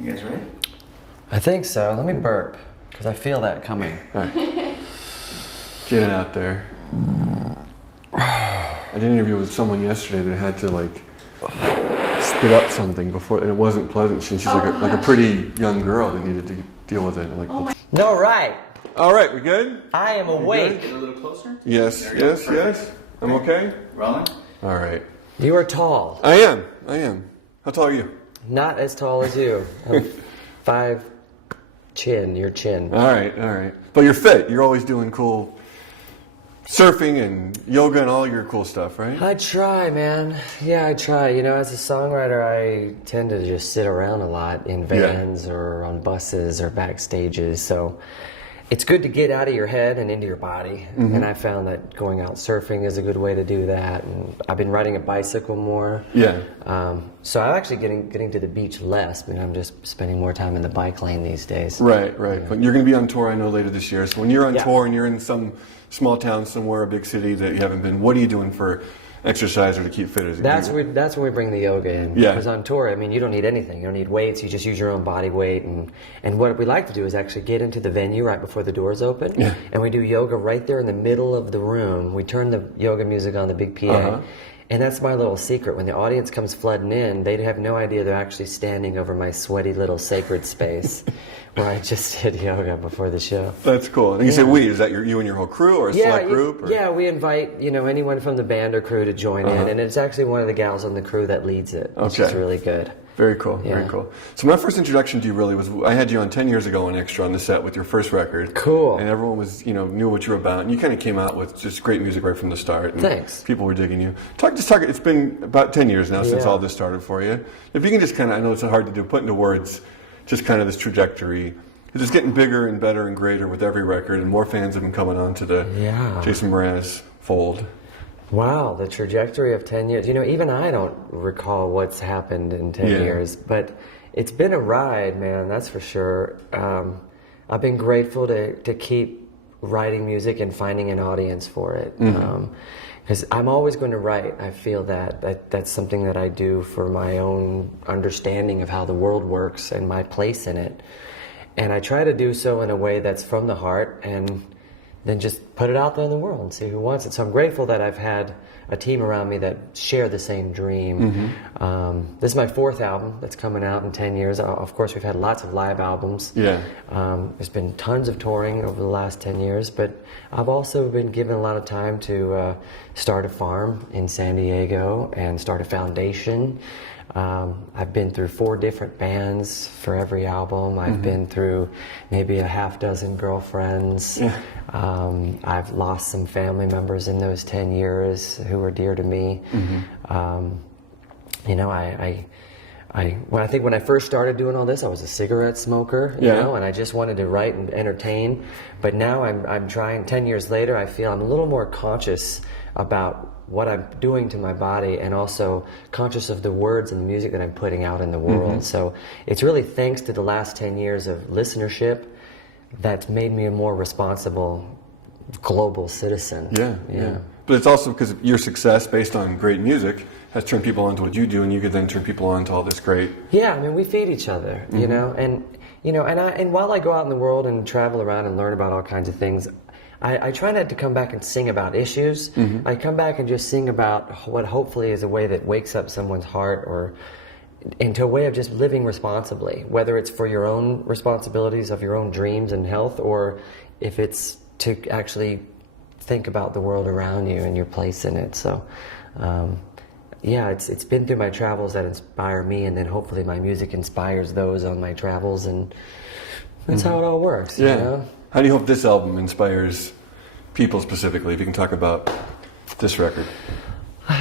You guys ready? I think so. Let me burp, because I feel that coming. All right. Get it out there. I did an interview with someone yesterday that had to like spit up something before, and it wasn't pleasant. She's like a pretty young girl that needed to deal with it. And like, No, right. all right, we good? I am awake. Get a little closer. Yes, yes, yes. I'm okay. Rolling. All right. You are tall. I am. How tall are you? Not as tall as you. I'm 5 chin, your chin. All right. But you're fit. You're always doing cool surfing and yoga and all your cool stuff, right? I try, man. Yeah, I try. You know, as a songwriter, I tend to just sit around a lot in vans or on buses or backstages. So it's good to get out of your head and into your body. And I found that going out surfing is a good way to do that. And I've been riding a bicycle more. Yeah. So I'm actually getting to the beach less. I mean, I'm just spending more time in the bike lane these days. Right. But you're going to be on tour, I know, later this year. So when you're on Yeah. tour and you're in some small town somewhere, a big city that you haven't been, what are you doing for exercise or to keep fit? That's when we bring the yoga in. Yeah. Because on tour, I mean, you don't need anything. You don't need weights. You just use your own body weight. And what we like to do is actually get into the venue right before the doors open. Yeah. And we do yoga right there in the middle of the room. We turn the yoga music on the big PA. And that's my little secret. When the audience comes flooding in, they have no idea they're actually standing over my sweaty little sacred space where I just did yoga before the show. That's cool. And you say we, is that you and your whole crew or a select group? Or? Yeah, we invite anyone from the band or crew to join in, and it's actually one of the gals on the crew that leads it, which is really good. Very cool, Yeah. very cool. So my first introduction to you really was, I had you on 10 years ago on Extra on the set with your first record. Cool. And everyone was, knew what you were about. And you kind of came out with just great music right from the start. And Thanks. People were digging you. It's been about 10 years now since Yeah. all this started for you. If you can just kind of, I know it's hard to do, put into words, just kind of this trajectory. It's just getting bigger and better and greater with every record, and more fans have been coming on to the Jason Mraz fold. Wow, the trajectory of 10 years. Even I don't recall what's happened in 10 years, but it's been a ride, man, that's for sure. I've been grateful to keep writing music and finding an audience for it. Because I'm always going to write. I feel that's something that I do for my own understanding of how the world works and my place in it. And I try to do so in a way that's from the heart and then just put it out there in the world and see who wants it. So I'm grateful that I've had a team around me that share the same dream. This is my 4th album that's coming out in 10 years. Of course, we've had lots of live albums. Yeah. There's been tons of touring over the last 10 years, but I've also been given a lot of time to start a farm in San Diego and start a foundation. I've been through 4 different bands for every album. I've been through maybe a half dozen girlfriends. I've lost some family members in those 10 years who were dear to me. When I first started doing all this, I was a cigarette smoker, and I just wanted to write and entertain. But now I'm trying. 10 years later, I feel I'm a little more conscious about what I'm doing to my body, and also conscious of the words and the music that I'm putting out in the world. So it's really thanks to the last 10 years of listenership that's made me a more responsible global citizen. Yeah. But it's also because your success based on great music has turned people on to what you do, and you could then turn people on to all this great. Yeah, I mean, we feed each other, and while I go out in the world and travel around and learn about all kinds of things, I try not to come back and sing about issues. I come back and just sing about what hopefully is a way that wakes up someone's heart or into a way of just living responsibly, whether it's for your own responsibilities of your own dreams and health, or if it's to actually think about the world around you and your place in it. So, it's been through my travels that inspire me, and then hopefully my music inspires those on my travels, and that's how it all works. Yeah. You know? How do you hope this album inspires people specifically, if you can talk about this record?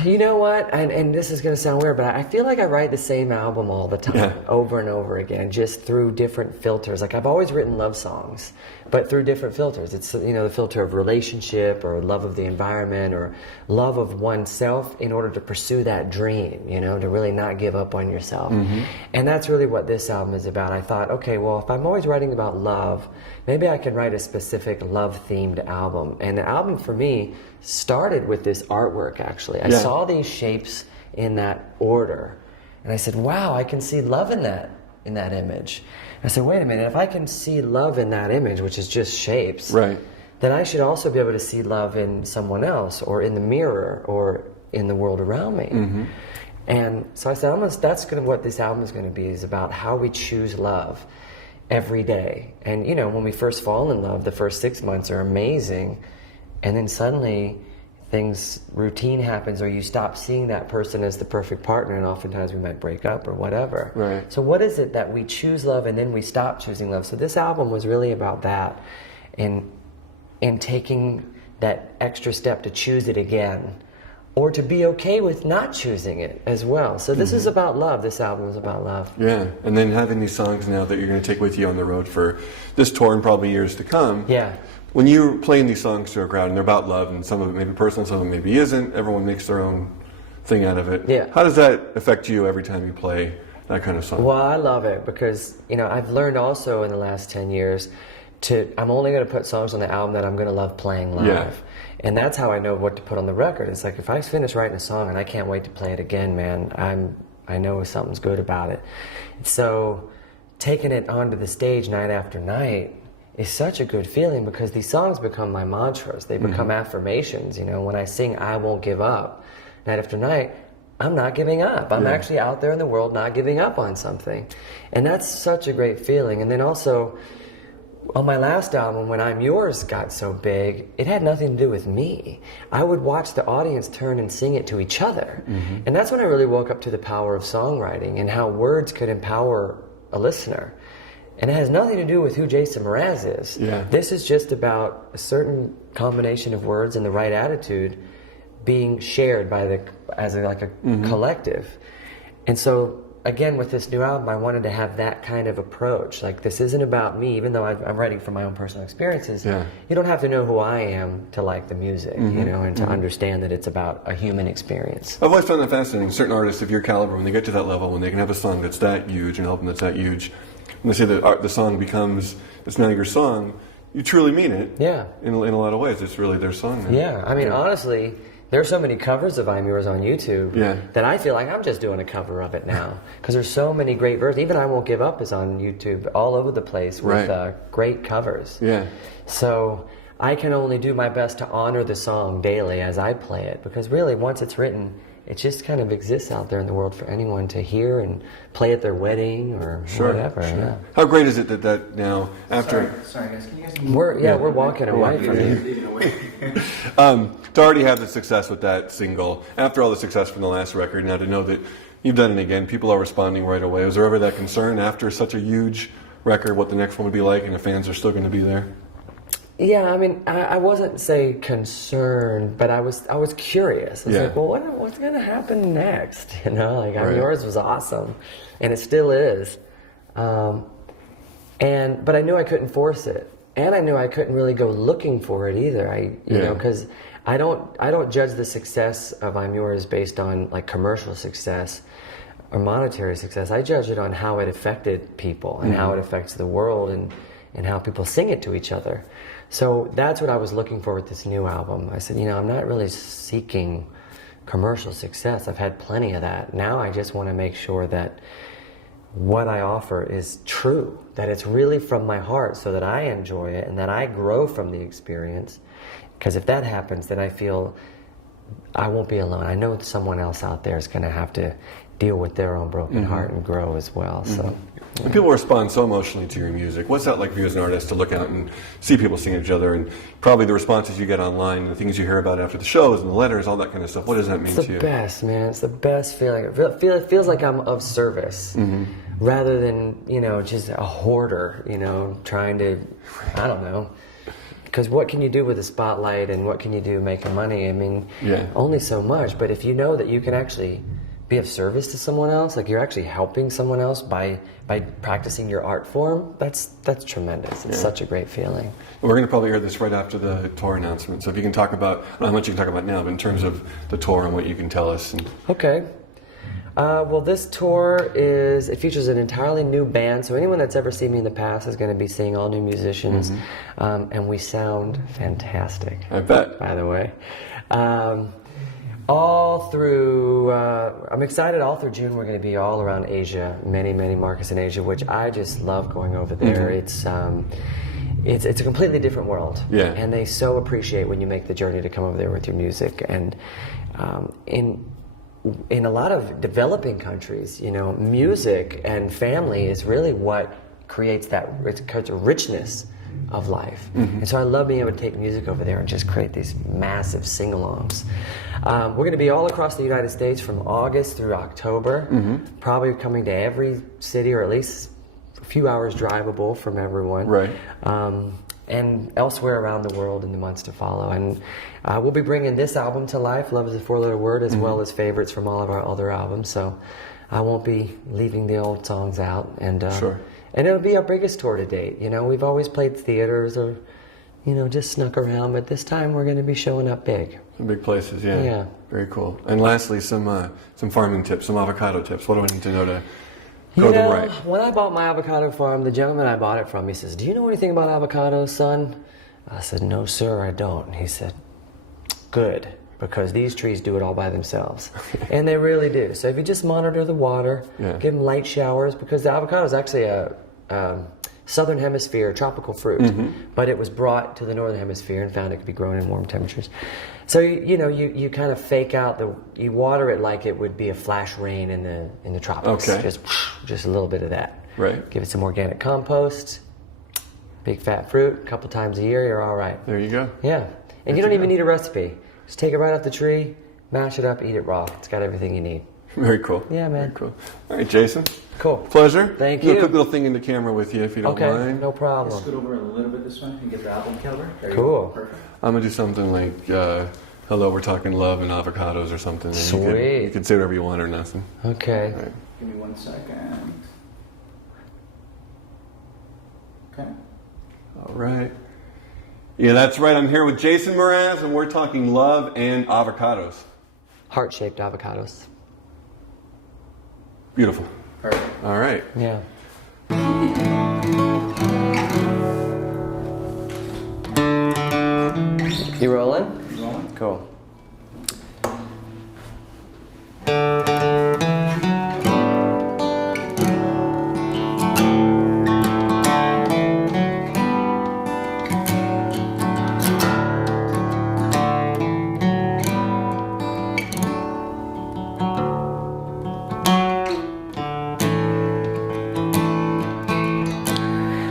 You know what, and this is going to sound weird, but I feel like I write the same album all the time, over and over again, just through different filters. Like, I've always written love songs, but through different filters. It's, the filter of relationship, or love of the environment, or love of oneself in order to pursue that dream, to really not give up on yourself. And that's really what this album is about. I thought, okay, well, if I'm always writing about love, maybe I can write a specific love-themed album. And the album, for me, started with this artwork, actually. I saw these shapes in that order, and I said, wow, I can see love in that. in that image. I said, wait a minute, if I can see love in that image, which is just shapes, right, then I should also be able to see love in someone else, or in the mirror, or in the world around me. Mm-hmm. And so I said, that's what this album is going to be, is about how we choose love every day. And you know, when we first fall in love, the first 6 months are amazing, and then suddenly routine happens, or you stop seeing that person as the perfect partner, and oftentimes we might break up or whatever. Right. So what is it that we choose love and then we stop choosing love? So this album was really about that, and taking that extra step to choose it again, or to be okay with not choosing it as well. So this is about love. This album is about love. Yeah, and then having these songs now that you're going to take with you on the road for this tour and probably years to come. Yeah. When you're playing these songs to a crowd, and they're about love, and some of it may be personal, some of it maybe isn't, everyone makes their own thing out of it. Yeah. How does that affect you every time you play that kind of song? Well, I love it because, you know, I've learned also in the last 10 years I'm only going to put songs on the album that I'm going to love playing live. Yeah. And that's how I know what to put on the record. It's like, if I finish writing a song and I can't wait to play it again, man, I know something's good about it. So taking it onto the stage night after night is such a good feeling, because these songs become my mantras. They become affirmations. You know, when I sing I Won't Give Up night after night, I'm not giving up. I'm actually out there in the world not giving up on something. And that's such a great feeling. And then also, on my last album, when I'm Yours got so big, it had nothing to do with me. I would watch the audience turn and sing it to each other. And that's when I really woke up to the power of songwriting and how words could empower a listener. And it has nothing to do with who Jason Mraz is. Yeah. This is just about a certain combination of words and the right attitude being shared by as a collective. And so, again, with this new album, I wanted to have that kind of approach. Like, this isn't about me, even though I'm writing from my own personal experiences. Yeah. You don't have to know who I am to like the music, you know, and to understand that it's about a human experience. I've always found that fascinating. Certain artists of your caliber, when they get to that level, when they can have a song that's that huge, and an album that's that huge, when they say that the song becomes, it's now your song, you truly mean it. Yeah. In a lot of ways, it's really their song now. Yeah, I mean, honestly, there's so many covers of I'm Yours on YouTube that I feel like I'm just doing a cover of it now. Because there's so many great versions. Even I Won't Give Up is on YouTube all over the place with great covers. Yeah. So I can only do my best to honor the song daily as I play it. Because really, once it's written, it just kind of exists out there in the world for anyone to hear and play at their wedding or whatever. Sure. Yeah. How great is it that now, after... Sorry guys, can you guys... We're walking away from you. To already have the success with that single, after all the success from the last record, now to know that you've done it again, people are responding right away. Was there ever that concern after such a huge record, what the next one would be like, and the fans are still going to be there? Yeah, I mean, I wasn't, say, concerned, but I was curious. I was like, well, what's going to happen next? You know, like, I'm Yours was awesome, and it still is. But I knew I couldn't force it, and I knew I couldn't really go looking for it either. You know, because I don't judge the success of I'm Yours based on like commercial success or monetary success. I judge it on how it affected people and how it affects the world and how people sing it to each other. So that's what I was looking for with this new album. I said, you know, I'm not really seeking commercial success. I've had plenty of that. Now I just want to make sure that what I offer is true, that it's really from my heart so that I enjoy it and that I grow from the experience. Because if that happens, then I feel I won't be alone. I know someone else out there is going to have to deal with their own broken heart and grow as well. So. And people respond so emotionally to your music. What's that like for you as an artist to look out and see people sing each other, and probably the responses you get online, and the things you hear about after the shows and the letters, all that kind of stuff? What does that mean to you? It's the best, man. It's the best feeling. It feels like I'm of service rather than, you know, just a hoarder, you know, trying to, I don't know. Because what can you do with a spotlight and what can you do making money? I mean, only so much. But if you know that you can actually be of service to someone else, like you're actually helping someone else by practicing your art form, that's tremendous. It's such a great feeling. We're going to probably hear this right after the tour announcement. So if you can talk about, I don't know how much you can talk about now, but in terms of the tour and what you can tell us. Okay. Well, this tour it features an entirely new band. So anyone that's ever seen me in the past is going to be seeing all new musicians. And we sound fantastic. I bet. By the way. All through, I'm excited. All through June, we're going to be all around Asia, many markets in Asia, which I just love going over there. It's a completely different world, and they so appreciate when you make the journey to come over there with your music. And in a lot of developing countries, you know, music and family is really what creates that richness of life. And so I love being able to take music over there and just create these massive sing-alongs. We're going to be all across the United States from August through October, probably coming to every city, or at least a few hours drivable from everyone. Right. And elsewhere around the world in the months to follow. And we'll be bringing this album to life, Love is a Four-Letter Word, as well as favorites from all of our other albums. So I won't be leaving the old songs out. And and it'll be our biggest tour to date. You know, we've always played theaters or, you know, just snuck around, but this time we're going to be showing up big. Some big places, yeah. Very cool. And lastly, some farming tips, some avocado tips. What do I need to know to go the right? When I bought my avocado farm, the gentleman I bought it from, he says, "Do you know anything about avocados, son?" I said, "No, sir, I don't." And he said, "Good, because these trees do it all by themselves." And they really do. So if you just monitor the water, give them light showers, because the avocado is actually a southern hemisphere tropical fruit, but it was brought to the northern hemisphere and found it could be grown in warm temperatures. So you kind of fake out you water it like it would be a flash rain in the tropics. Just a little bit of that. Right. Give it some organic compost, big fat fruit, a couple times a year, you're all right. There you go. Yeah, and you don't even need a recipe. Just take it right off the tree, mash it up, eat it raw. It's got everything you need. Very cool. Yeah, man. Very cool. All right, Jason. Cool. Pleasure. Thank Do a you. quick little thing in the camera with you, if you don't mind. No problem. Scoot over a little bit this way and get the album cover. There Cool. You go. Perfect. I'm going to do something like, hello, we're talking love and avocados or something. And Sweet. You can say whatever you want or nothing. Okay. All right. Give me 1 second. Okay. All right. Yeah, that's right. I'm here with Jason Mraz, and we're talking love and avocados. Heart-shaped avocados. Beautiful. Perfect. All right. Yeah. You rolling? Rolling. Cool.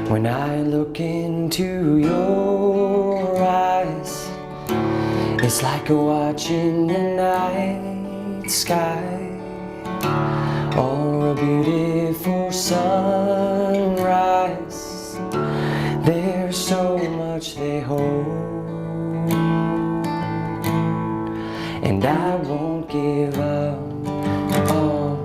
When I look into your eyes, it's like watching the night sky or a beautiful sunrise. There's so much they hold, and I won't give up on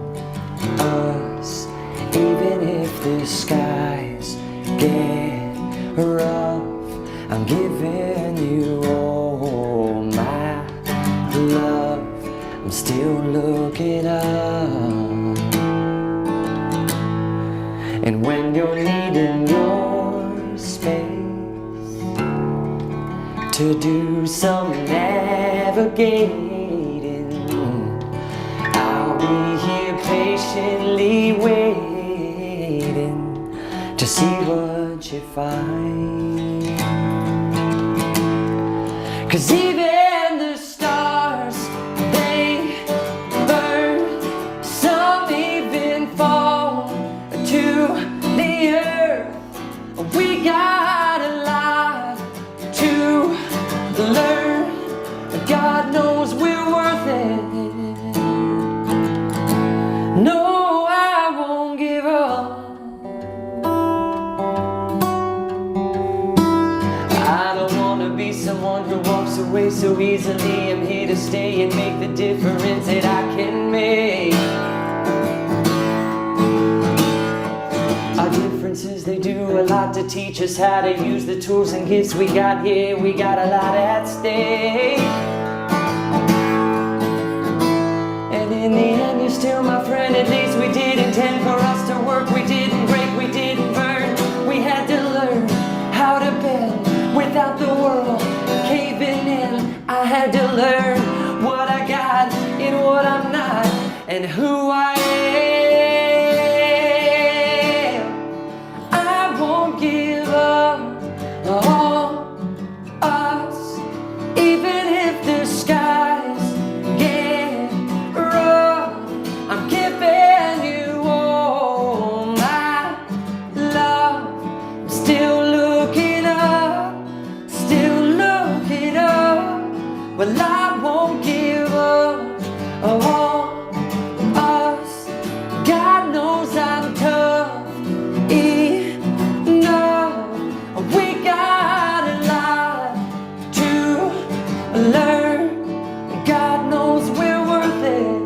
us, even if the skies get rough. I'm giving you all my love. I'm still looking up, and when you're needing your space to do some navigating, I'll be here patiently waiting to see what you find. 'Cause even the stars, they burn. Some even fall to the earth. We got a lot to learn. God knows we're worth it. No, I won't give up. I don't wanna be someone who walks away so easily. I'm here to stay and make the difference that I can make. Our differences, they do a lot to teach us how to use the tools and gifts we got here. We got a lot at stake. And in the end, you're still my friend. At least we did intend for us to work. We didn't break, we didn't burn. We had to learn how to bend without the world caving in. I had to learn what I got and who I am. I won't give up on us, even if the skies get rough. I'm giving you all my love. I'm still looking up, still looking up. Well, I won't give up on us. God knows I'm tough enough. We got a lot to learn. God knows we're worth it.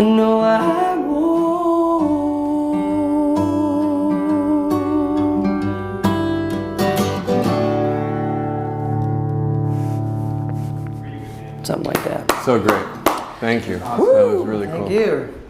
No, I won't. Something like that. So great. Thank you. That was really cool. Thank you.